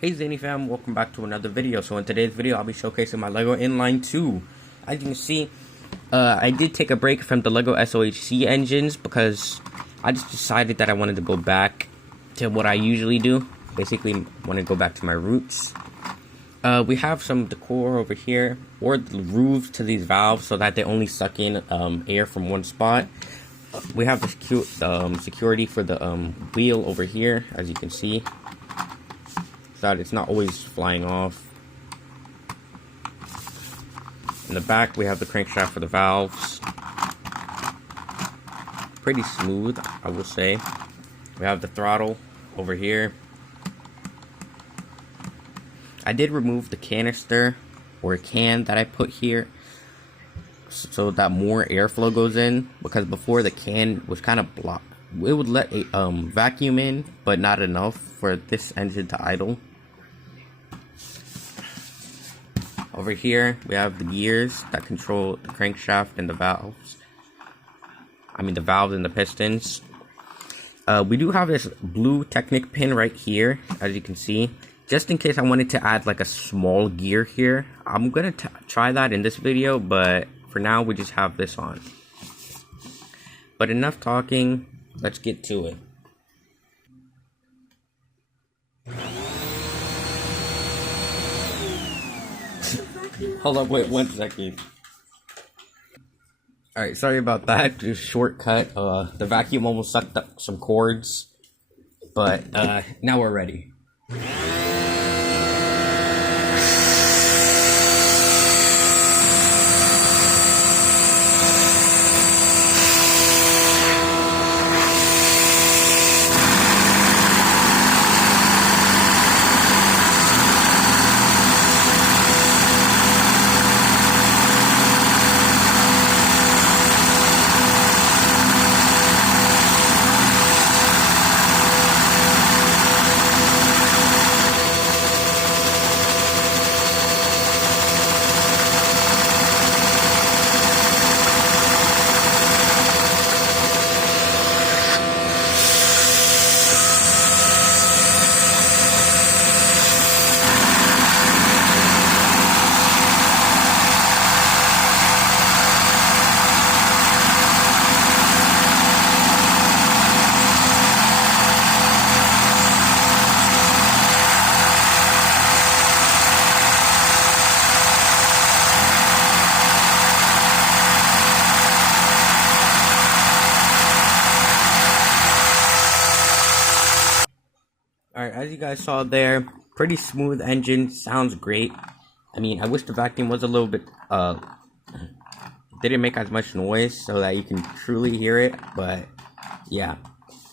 Hey Zany fam, welcome back to another video. So in today's video, I'll be showcasing my LEGO Inline 2. As you can see, I did take a break from the LEGO SOHC engines because I just decided that I wanted to go back to what I usually do. Basically, want to go back to my roots. We have some decor over here, or the roofs to these valves so that they only suck in air from one spot. We have the security for the wheel over here, as you can see, so that it's not always flying off. In the back, we have the crankshaft for the valves. Pretty smooth, I will say. We have the throttle over here. I did remove the canister or can that I put here so that more airflow goes in, because before the can was kind of blocked. It would let a vacuum in, but not enough for this engine to idle. Over here, we have the gears that control the crankshaft and the valves. I mean the valves and the pistons. We do have this blue Technic pin right here, as you can see. Just in case I wanted to add like a small gear here. I'm gonna try that in this video, but for now we just have this on. But enough talking, let's get to it. Hold up, wait 1 second. Alright, sorry about that, just shortcut. The vacuum almost sucked up some cords, but now we're ready. Alright, as you guys saw there, pretty smooth engine, sounds great. I mean, I wish the vacuum was a little bit, didn't make as much noise so that you can truly hear it, but yeah.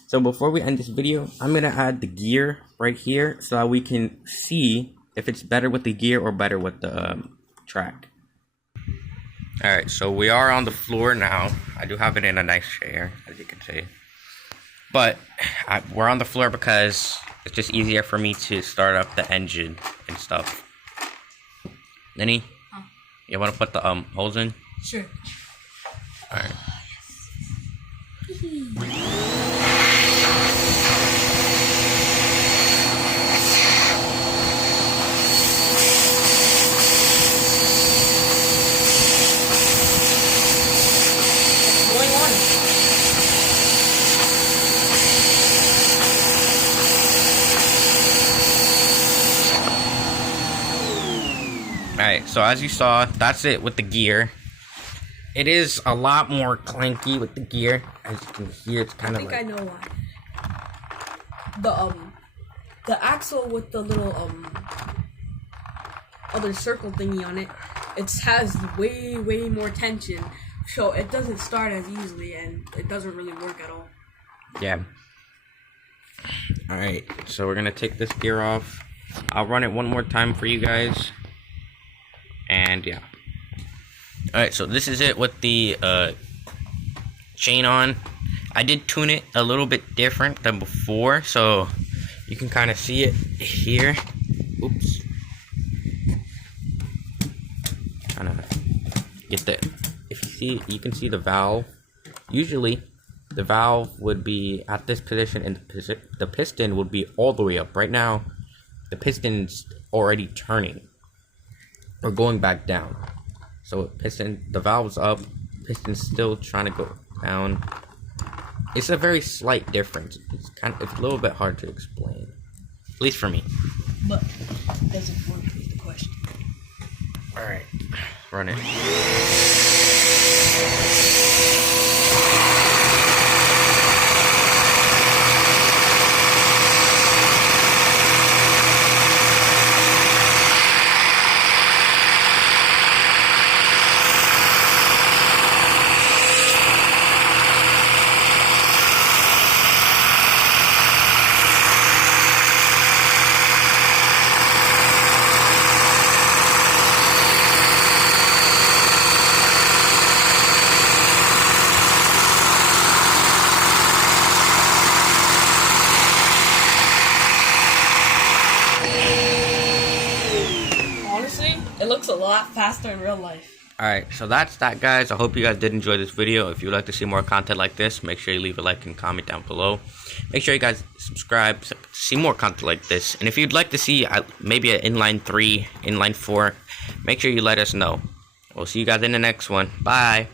So before we end this video, I'm gonna add the gear right here so that we can see if it's better with the gear or better with the track. Alright, so we are on the floor now. I do have it in a nice chair, as you can see. But we're on the floor because it's just easier for me to start up the engine and stuff. Lenny, you want to put the holes in? Sure. All right. What's going on? Alright, so as you saw, that's it with the gear. It is a lot more clanky with the gear. As you can hear, it's kind of like... I know why. The axle with the little, other circle thingy on it, it has way more tension. So it doesn't start as easily, and it doesn't really work at all. Yeah. Alright, so we're gonna take this gear off. I'll run it one more time for you guys. And yeah. Alright, so this is it with the chain on. I did tune it a little bit different than before, so you can kind of see it here. Oops. Kind of get the, if you see, you can see the valve. Usually the valve would be at this position and the piston would be all the way up. Right now the piston's already turning or going back down. So the valve's up, piston's still trying to go down. It's a very slight difference. It's a little bit hard to explain, at least for me. But does it work is the question. All right, run it. It looks a lot faster in real life. Alright, so that's that, guys. I hope you guys did enjoy this video. If you'd like to see more content like this, make sure you leave a like and comment down below. Make sure you guys subscribe to see more content like this. And if you'd like to see maybe an inline 3, inline 4, make sure you let us know. We'll see you guys in the next one. Bye.